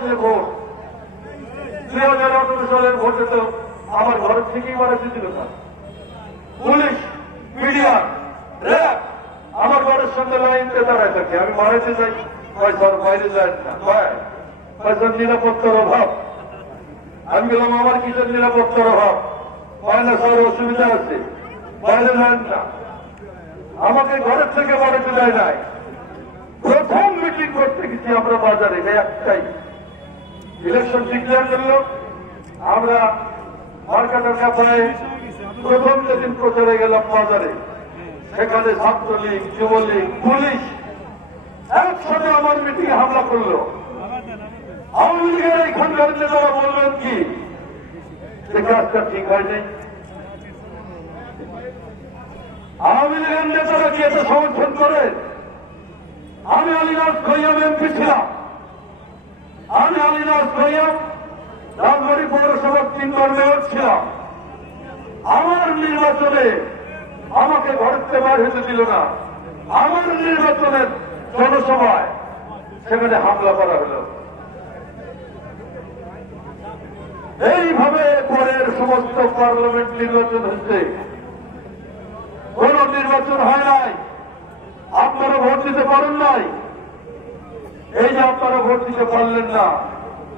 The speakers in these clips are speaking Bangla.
যে ভোট 2018 সালের ভোটে তো আমার ঘরের থেকেই মারা ছিল না। পুলিশ, মিডিয়া, র্যাব আমার ঘরের সঙ্গে লাইনতে দাঁড়ায় থাকে। আমি মারাতে যাই, পয়সার বাইরে যায় না, পয়সার নিরাপত্তার অভাব। আমি গেলাম, আমার কিসের নিরাপত্তার অভাব? ময়না শহরে অসুবিধা আছে, বাইরে যান না। আমাকে ঘরের থেকে বাড়াতে দেয় নাই। প্রথম মিটিং করতে গেছি আমরা বাজারে, একটাই ইলেকশন ডিক্লেয়ার করল। আমরা মার্কেটের কাছে প্রথম যেদিন প্রচারে গেলাম বাজারে, সেখানে ছাত্রলীগ, যুবলীগ, পুলিশ একসাথে আমার মিটিংয়ে হামলা করলো। আওয়ামী লীগের এইখানকার নেতারা বললেন কি যে কাজটা ঠিক হয়নি। আওয়ামী লীগের নেতারা কি এটা সমর্থন করে? আমি আলীনাথ খৈয়াম এমপি ছিলাম। আমি আলীনাথ খৈয়াম রাজবাড়ী পৌরসভার 3 বার মেয়র ছিলাম। আমার নির্বাচনে আমাকে ঘরের থেকে বার হতে দিল না। আমার নির্বাচনের জনসভায় সেখানে হামলা করা হল। এইভাবে পরের সমস্ত পার্লামেন্ট নির্বাচন হচ্ছে, কোন নির্বাচন হয় নাই। আপনারা ভোট দিতে পারেন নাই। এই যে আপনারা ভোট দিতে পারলেন না,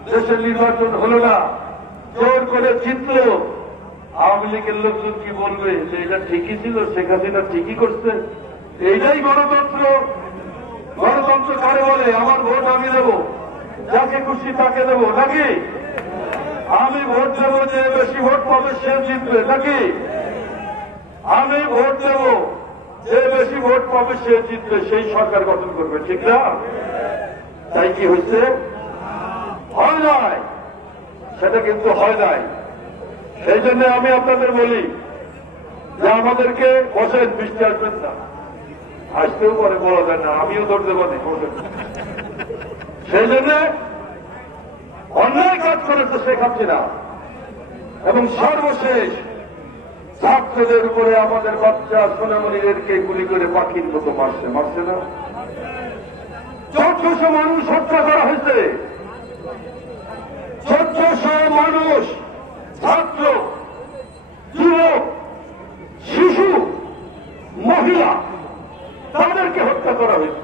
দেশের নির্বাচন হল না, জোর করে জিতল। আওয়ামী লীগের লোকজন কি বলবে যে এটা ঠিকই ছিল, শেখ হাসিনা ঠিকই করছে। এইটাই গণতন্ত্র। গণতন্ত্র কারে বলে? আমার ভোট আমি দেব, যাকে খুশি তাকে দেব, নাকি? আমি ভোট দেব, যে বেশি ভোট পাবে সে জিতবে, নাকি? আমি ভোট দেব, যে বেশি ভোট পাবে সে জিতবে, সেই সরকার গঠন করবে, ঠিক না? তাই কি হয়েছে? হয় নাই, সেটা কিন্তু হয় নাই। সেই জন্য আমি আপনাদের বলি যে আমাদেরকে বসেন, বৃষ্টি আসবেন না, আসতেও পারে, বলা যায় না, আমিও ধরতে পারি, বসেন। সেই জন্য অন্যায় কাজ করেছে শেখ হাসিনা, এবং সর্বশেষ ছাত্রদের উপরে আমাদের বাচ্চা সোনামণিদেরকে গুলি করে পাখির মতো মারছে না? 1400 মানুষ হত্যা করা হয়েছে। 1400 মানুষ, ছাত্র, যুবক, শিশু, মহিলা, তাদেরকে হত্যা করা হয়েছে।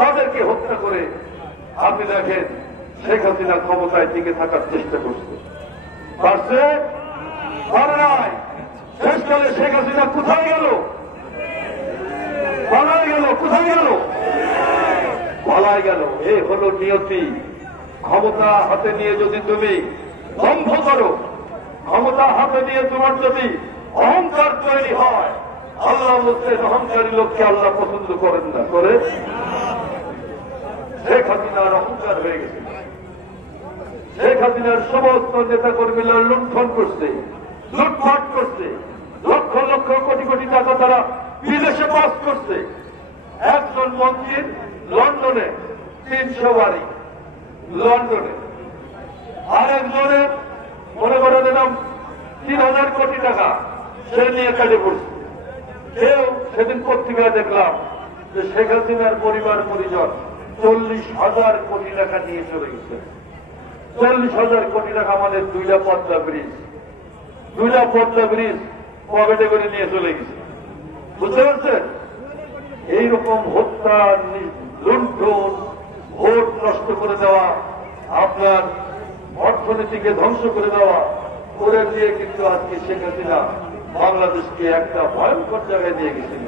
তাদেরকে হত্যা করে আপনি দেখেন শেখ হাসিনা ক্ষমতায় টিকে থাকার চেষ্টা করছে, পারছে? পারে নাই। শেষকালে শেখ হাসিনা কোথায় গেল? পালায় গেল। কোথায় গেল? পালায় গেল। এ হল নিয়তি। ক্ষমতা হাতে নিয়ে যদি তুমি দম্ভ করো, ক্ষমতা হাতে নিয়ে তোমার যদি অহংকার তৈরি হয়, আল্লাহ বলছেন অহংকারী লোককে আল্লাহ পছন্দ করেন না। করে শেখ হাসিনার অহংকার হয়ে গেছে। শেখ হাসিনার সমস্ত নেতা কর্মীরা লুণ্ঠন করছে, লুটপাট করছে, লক্ষ লক্ষ কোটি কোটি টাকা তারা বিদেশে পাস করছে। একজন মন্ত্রীর লন্ডনে 300 বাড়ি, লন্ডনে। আরেকজনের মনে করে দিলাম 3000 কোটি টাকা সে নিয়ে কাটে পড়ছে। কেউ সেদিন পত্রিকায় দেখলাম যে শেখ হাসিনার পরিবার পরিজন 40,000 কোটি টাকা নিয়ে চলে গেছে। 40,000 কোটি টাকা আমাদের 2টা পদ্মা ব্রিজ পকেটে করে নিয়ে চলে গেছে। বুঝতে পারছেন? এইরকম হত্যা, লুণ্ঠন, ভোট নষ্ট করে দেওয়া, আপনার অর্থনীতিকে ধ্বংস করে দেওয়া করে দিয়ে কিন্তু আজকে শেখ হাসিনা বাংলাদেশকে একটা ভয়ঙ্কর জায়গায় নিয়ে গেছিল।